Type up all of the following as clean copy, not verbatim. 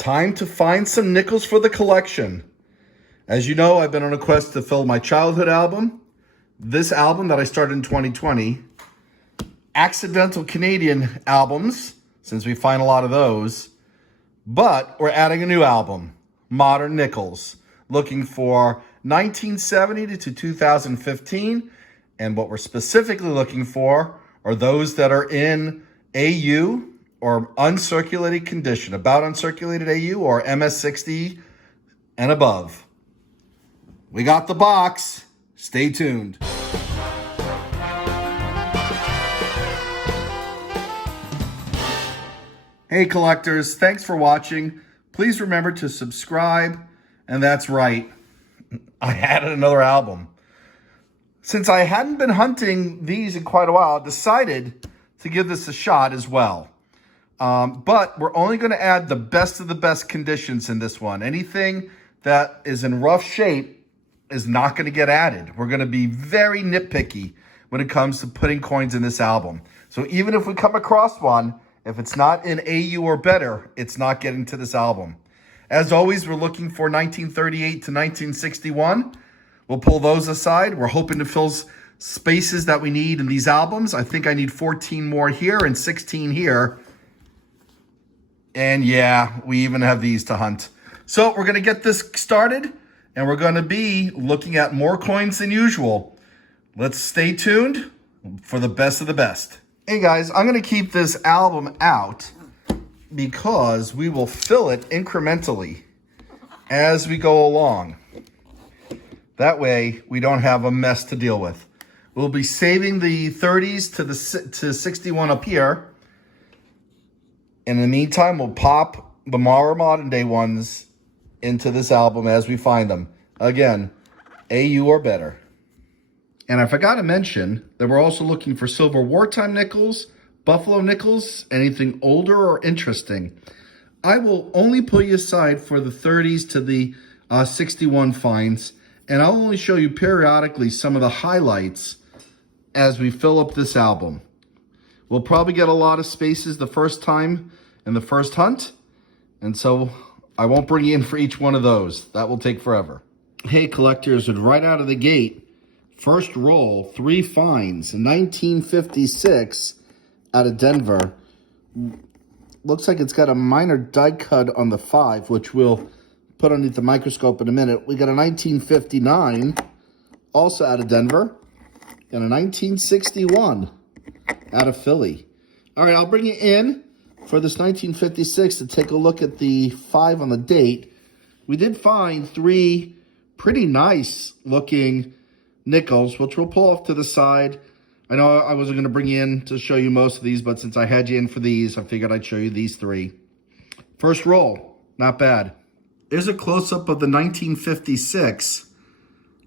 Time to find some nickels for the collection. As you know, I've been on a quest to fill my childhood album, this album that I started in 2020, accidental Canadian albums, since we find a lot of those, but we're adding a new album, Modern Nickels, looking for 1970 to 2015, and what we're specifically looking for are those that are in AU or uncirculated condition, about uncirculated AU or MS60 and above. We got the box. Stay tuned. Hey collectors, thanks for watching. Please remember to subscribe. And that's right, I added another album. Since I hadn't been hunting these in quite a while, I decided to give this a shot as well. But we're only going to add the best of the best conditions in this one. Anything that is in rough shape is not going to get added. We're going to be very nitpicky when it comes to putting coins in this album. So even if we come across one, if it's not in AU or better, it's not getting to this album. As always, we're looking for 1938 to 1961. We'll pull those aside. We're hoping to fill spaces that we need in these albums. I think I need 14 more here and 16 here. And yeah, we even have these to hunt. So we're going to get this started, and we're going to be looking at more coins than usual. Let's stay tuned for the best of the best. Hey guys, I'm going to keep this album out because we will fill it incrementally as we go along. That way, we don't have a mess to deal with. We'll be saving the 30s to 61 up here. In the meantime, we'll pop the more modern day ones into this album as we find them. Again, AU or better. And I forgot to mention that we're also looking for silver wartime nickels, buffalo nickels, anything older or interesting. I will only pull you aside for the 30s to the 61 finds, and I'll only show you periodically some of the highlights as we fill up this album. We'll probably get a lot of spaces the first time in the first hunt, and so I won't bring you in for each one of those. That will take forever. Hey collectors, and right out of the gate, first roll, 3 finds, 1956 out of Denver. Looks like it's got a minor die cut on the 5, which we'll put underneath the microscope in a minute. We got a 1959, also out of Denver, and a 1961 out of Philly. All right, I'll bring you in for this 1956 to take a look at the 5 on the date. We did find 3 pretty nice looking nickels, which we'll pull off to the side. I know I wasn't going to bring you in to show you most of these, but since I had you in for these, I figured I'd show you these 3. First roll, not bad. There's a close-up of the 1956.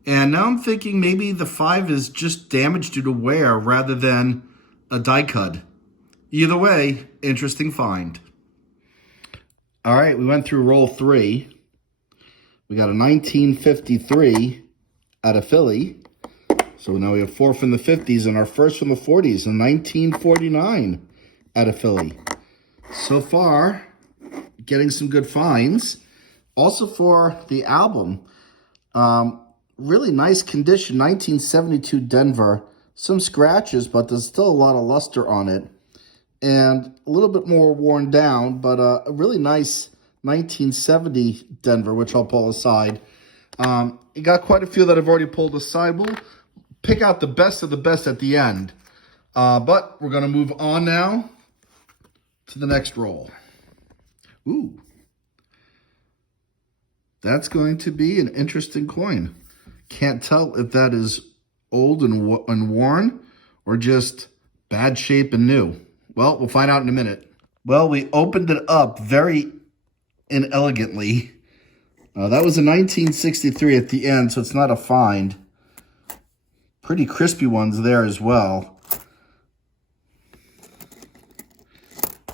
And now I'm thinking maybe the 5 is just damaged due to wear rather than a die cut. Either way, interesting find. All right, we went through roll 3. We got a 1953 out of Philly. So now we have 4 from the 50s and our first from the 40s, a 1949 out of Philly. So far, getting some good finds. Also for the album, really nice condition, 1972 Denver. Some scratches, but there's still a lot of luster on it. And a little bit more worn down, but a really nice 1970 Denver, which I'll pull aside. You got quite a few that I've already pulled aside. We'll pick out the best of the best at the end. But we're going to move on now to the next roll. Ooh. That's going to be an interesting coin. Can't tell if that is old and worn or just bad shape and new. Well, we'll find out in a minute. Well, we opened it up very inelegantly. That was a 1963 at the end, so it's not a find. Pretty crispy ones there as well.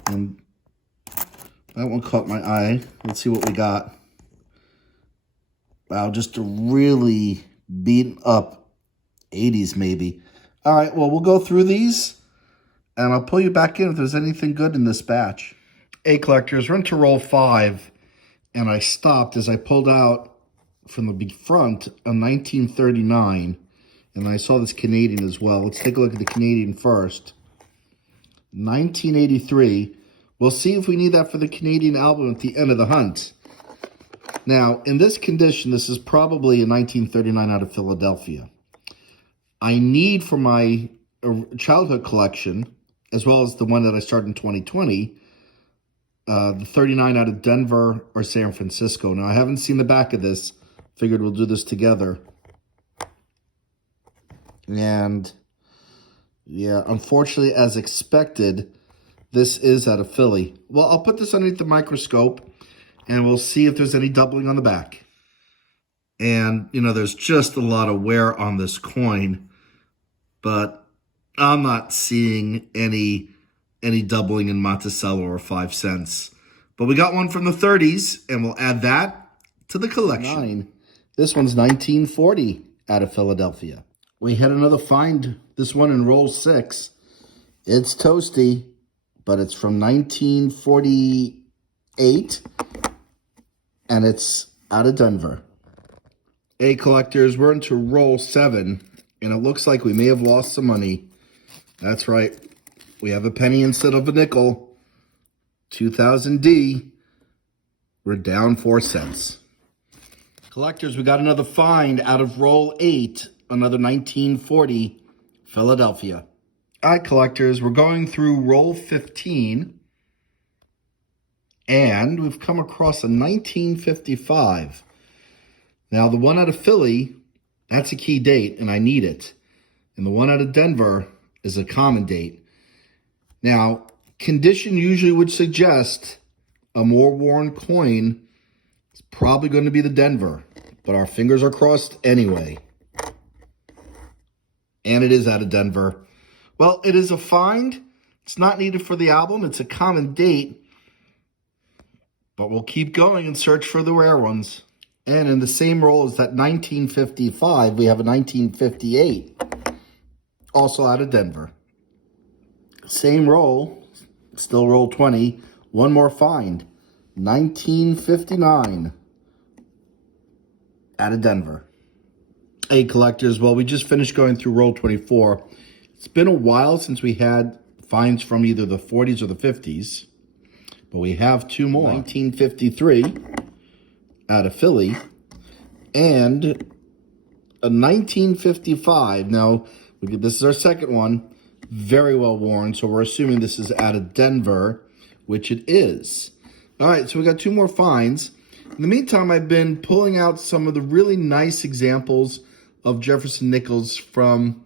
And that one caught my eye. Let's see what we got. Wow, just a really beaten up 80s maybe. All right, well, we'll go through these, and I'll pull you back in if there's anything good in this batch. Hey, collectors, we're into roll 5. and I stopped as I pulled out from the front a 1939, and I saw this Canadian as well. Let's take a look at the Canadian first. 1983. We'll see if we need that for the Canadian album at the end of the hunt. Now, in this condition, this is probably a 1939 out of Philadelphia. I need for my childhood collection, as well as the one that I started in 2020, the 39 out of Denver or San Francisco. Now, I haven't seen the back of this. Figured we'll do this together. And yeah, unfortunately, as expected, this is out of Philly. Well, I'll put this underneath the microscope, and we'll see if there's any doubling on the back. And, you know, there's just a lot of wear on this coin, but I'm not seeing any doubling in Monticello or 5 cents. But we got one from the 30s, and we'll add that to the collection. This one's 1940 out of Philadelphia. We had another find, this one in roll 6. It's toasty, but it's from 1948, and it's out of Denver. Hey, collectors, we're into roll 7, and it looks like we may have lost some money. That's right. We have a penny instead of a nickel. 2000D. We're down 4 cents. Collectors, we got another find out of roll 8, another 1940 Philadelphia. All right, collectors, we're going through roll 15, and we've come across a 1955. Now, the one out of Philly, that's a key date, and I need it. And the one out of Denver is a common date. Now, condition usually would suggest a more worn coin is probably going to be the Denver, but our fingers are crossed anyway. And it is out of Denver. Well, it is a find. It's not needed for the album. It's a common date. But we'll keep going and search for the rare ones. And in the same roll as that 1955, we have a 1958. Also out of Denver. Same roll. Still roll 20. One more find. 1959. Out of Denver. Hey, collectors. Well, we just finished going through roll 24. It's been a while since we had finds from either the 40s or the 50s. But we have two more. 1953 out of Philly. And a 1955. Now, this is our second one. Very well worn. So we're assuming this is out of Denver, which it is. All right, so we got two more finds. In the meantime, I've been pulling out some of the really nice examples of Jefferson nickels from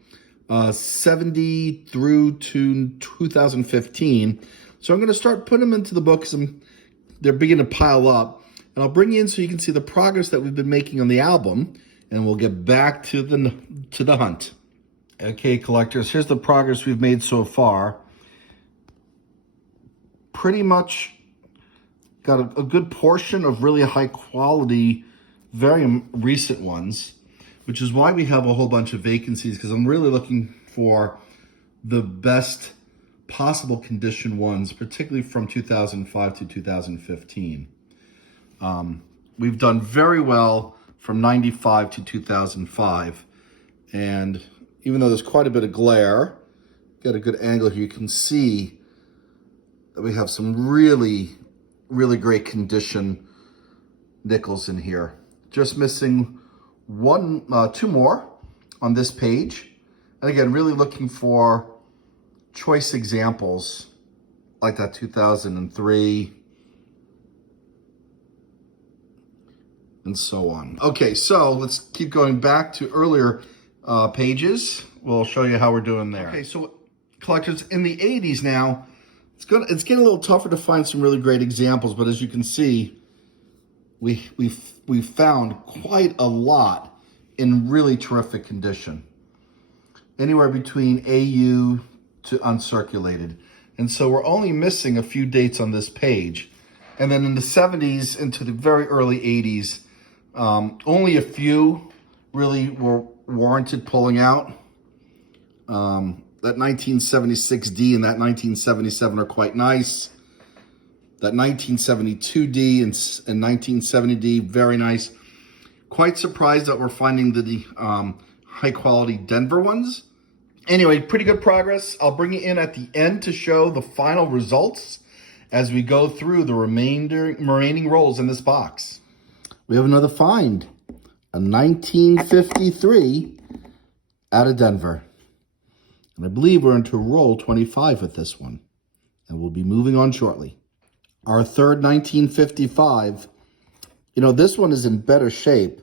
70 through to 2015. So I'm going to start putting them into the book because they're beginning to pile up. And I'll bring you in so you can see the progress that we've been making on the album. And we'll get back to the hunt. Okay, collectors, here's the progress we've made so far. Pretty much got a good portion of really high quality, very recent ones, which is why we have a whole bunch of vacancies, because I'm really looking for the best possible condition ones, particularly from 2005 to 2015. We've done very well from 95 to 2005. And even though there's quite a bit of glare, got a good angle here, you can see that we have some really, really great condition nickels in here. Just missing two more on this page. And again, really looking for choice examples like that 2003 and so on. Okay, so let's keep going back to earlier pages. We'll show you how we're doing there. Okay, so collectors, in the 80s now, it's getting a little tougher to find some really great examples, but as you can see, we found quite a lot in really terrific condition. Anywhere between AU to uncirculated. And so we're only missing a few dates on this page. And then in the 70s into the very early 80s, only a few really were warranted pulling out. That 1976D and that 1977 are quite nice. That 1972D and 1970D, very nice. Quite surprised that we're finding the high quality Denver ones. Anyway, pretty good progress. I'll bring you in at the end to show the final results as we go through the remaining rolls in this box. We have another find, a 1953 out of Denver. And I believe we're into roll 25 with this one. And we'll be moving on shortly. Our third 1955. You know, this one is in better shape.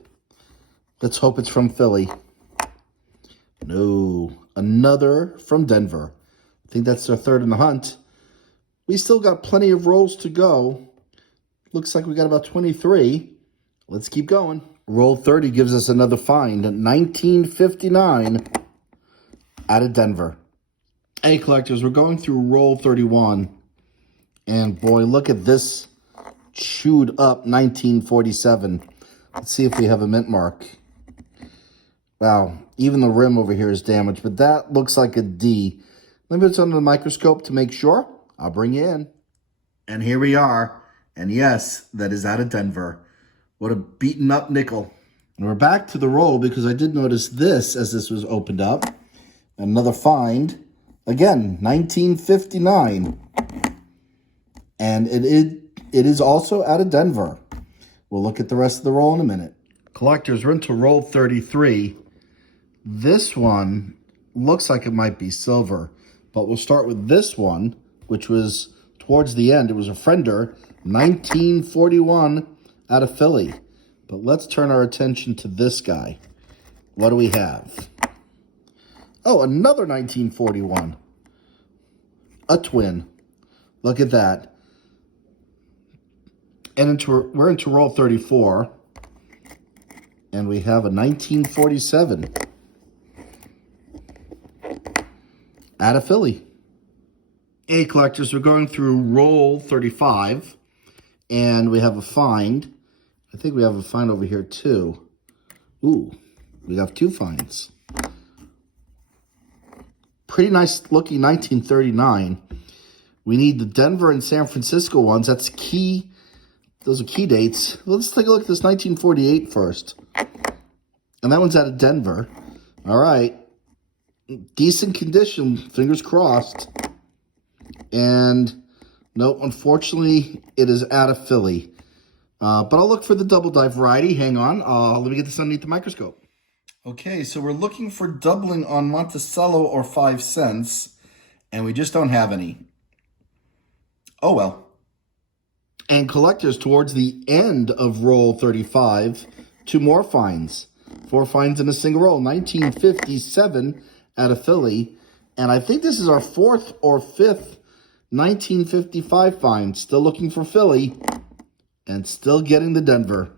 Let's hope it's from Philly. No, another from Denver. I think that's our third in the hunt. We still got plenty of rolls to go. Looks like we got about 23. Let's keep going. Roll 30 gives us another find, 1959 out of Denver. Hey, collectors, we're going through roll 31. And boy, look at this chewed up 1947. Let's see if we have a mint mark. Wow, even the rim over here is damaged, but that looks like a D. Let me put it under the microscope to make sure. I'll bring you in. And here we are. And yes, that is out of Denver. What a beaten up nickel. And we're back to the roll because I did notice this as this was opened up. Another find. Again, 1959. And it is also out of Denver. We'll look at the rest of the roll in a minute. Collectors, we're into roll 33. This one looks like it might be silver, but we'll start with this one, which was towards the end. It was a Fender, 1941 out of Philly. But let's turn our attention to this guy. What do we have? Oh, another 1941. A twin. Look at that. And we're into roll 34. And we have a 1947 out of Philly. Hey, collectors, we're going through roll 35. And we have a find. I think we have a find over here, too. Ooh, we have two finds. Pretty nice looking 1939. We need the Denver and San Francisco ones. That's key. Those are key dates. Let's take a look at this 1948 first. And that one's out of Denver. All right. Decent condition, fingers crossed. And no, unfortunately, it is out of Philly. But I'll look for the double die variety. Hang on. Let me get this underneath the microscope. Okay, so we're looking for doubling on Monticello or 5 cents, and we just don't have any. Oh, well. And collectors, towards the end of roll 35, 2 more finds. 4 finds in a single roll. 1957 out of Philly. And I think this is our 4th or 5th 1955 find. Still looking for Philly. And still getting the Denver.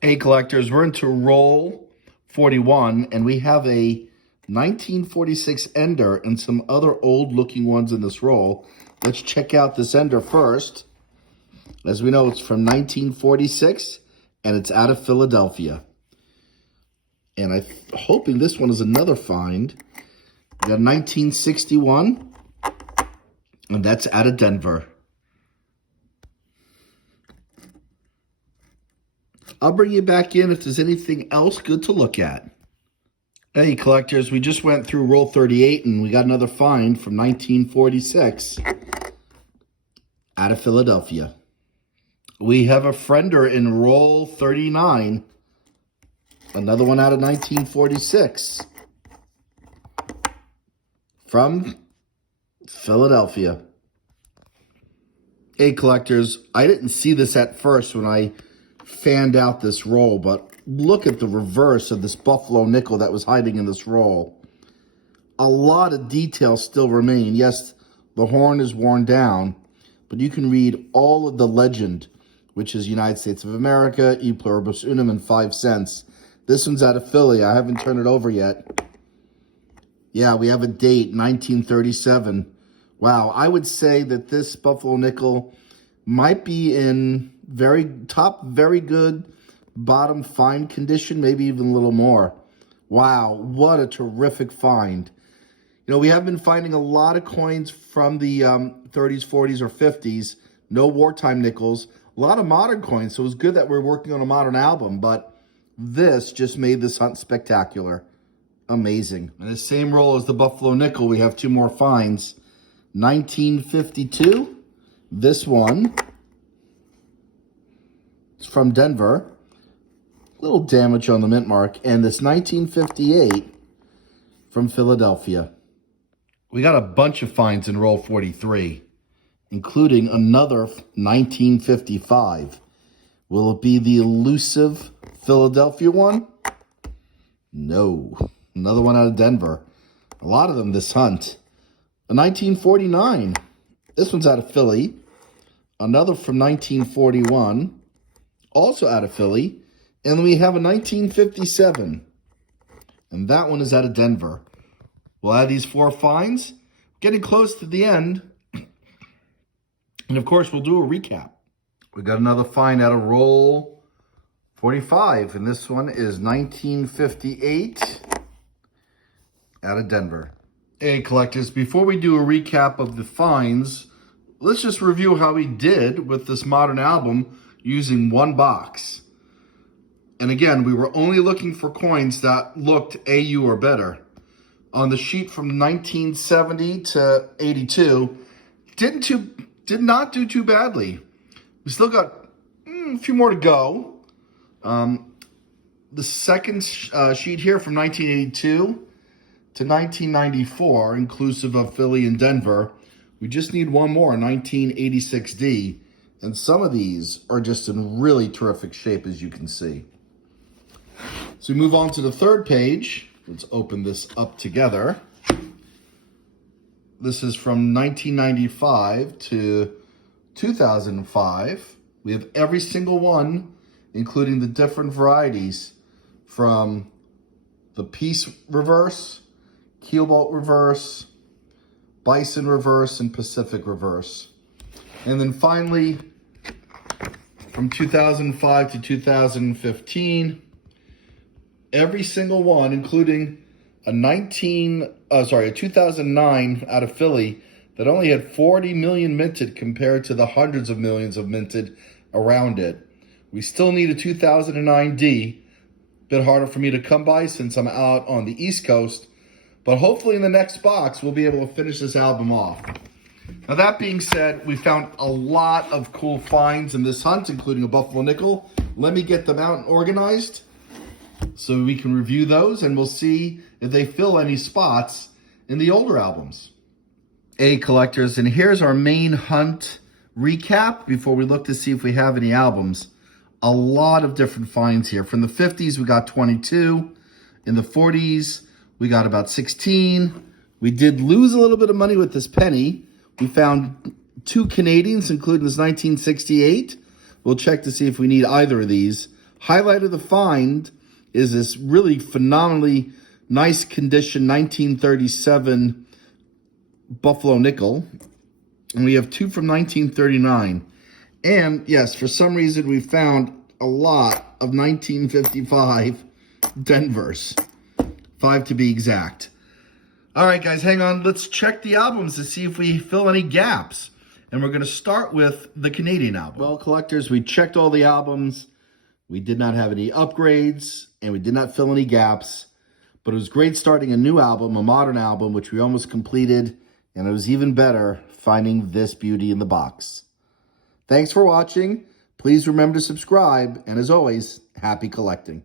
Hey, collectors, we're into roll 41. And we have a 1946 Ender and some other old-looking ones in this roll. Let's check out this Ender first. As we know, it's from 1946. And it's out of Philadelphia. And I'm hoping this one is another find. We got 1961. And that's out of Denver. I'll bring you back in if there's anything else good to look at. Hey, collectors, we just went through roll 38 and we got another find from 1946 out of Philadelphia. We have a Fender in roll 39. Another one out of 1946 from Philadelphia. Hey, collectors, I didn't see this at first when I fanned out this roll, but look at the reverse of this buffalo nickel that was hiding in this roll. A lot of details still remain. Yes, the horn is worn down, but you can read all of the legend, which is United States of America, E pluribus unum, and 5 cents. This one's out of Philly. I haven't turned it over yet. Yeah, we have a date, 1937. Wow, I would say that this buffalo nickel might be in very good, bottom fine condition, maybe even a little more. Wow, what a terrific find. You know, we have been finding a lot of coins from the 30s, 40s, or 50s, no wartime nickels, a lot of modern coins. So it was good that we're working on a modern album, but this just made this hunt spectacular. Amazing. And the same roll as the Buffalo nickel, we have two more finds. 1952, this one, it's from Denver. Little damage on the mint mark. And this 1958 from Philadelphia. We got a bunch of finds in roll 43, including another 1955. Will it be the elusive Philadelphia one? No. Another one out of Denver. A lot of them this hunt. A 1949. This one's out of Philly. Another from 1941. Also out of Philly. And we have a 1957. And that one is out of Denver. We'll add these four finds. Getting close to the end. And of course, we'll do a recap. We got another find out of roll 45. And this one is 1958 out of Denver. Hey, collectors, before we do a recap of the finds, let's just review how we did with this modern album using one box. And again, we were only looking for coins that looked AU or better. On the sheet from 1970 to 82, did not do too badly. We still got a few more to go. The second sheet here from 1982 to 1994, inclusive of Philly and Denver, we just need one more, 1986D. And some of these are just in really terrific shape, as you can see. So we move on to the third page. Let's open this up together. This is from 1995 to 2005. We have every single one, including the different varieties from the Peace Reverse, Keelbolt Reverse, Bison Reverse, and Pacific Reverse. And then finally, from 2005 to 2015, every single one, including a 2009 out of Philly that only had 40 million minted compared to the hundreds of millions of minted around it. We still need a 2009D. Bit harder for me to come by since I'm out on the East Coast, but hopefully in the next box, we'll be able to finish this album off. Now, that being said, we found a lot of cool finds in this hunt, including a Buffalo nickel. Let me get them out and organized so we can review those, and we'll see if they fill any spots in the older albums. Hey, collectors, and here's our main hunt recap before we look to see if we have any albums. A lot of different finds here. From the 50s, we got 22. In the 40s, we got about 16. We did lose a little bit of money with this penny. We found two Canadians, including this 1968. We'll check to see if we need either of these. Highlight of the find is this really phenomenally nice condition 1937 Buffalo nickel. And we have two from 1939. And yes, for some reason we found a lot of 1955 Denvers. 5 to be exact. All right, guys, hang on. Let's check the albums to see if we fill any gaps. And we're going to start with the Canadian album. Well, collectors, we checked all the albums. We did not have any upgrades, and we did not fill any gaps. But it was great starting a new album, a modern album, which we almost completed. And it was even better finding this beauty in the box. Thanks for watching. Please remember to subscribe. And as always, happy collecting.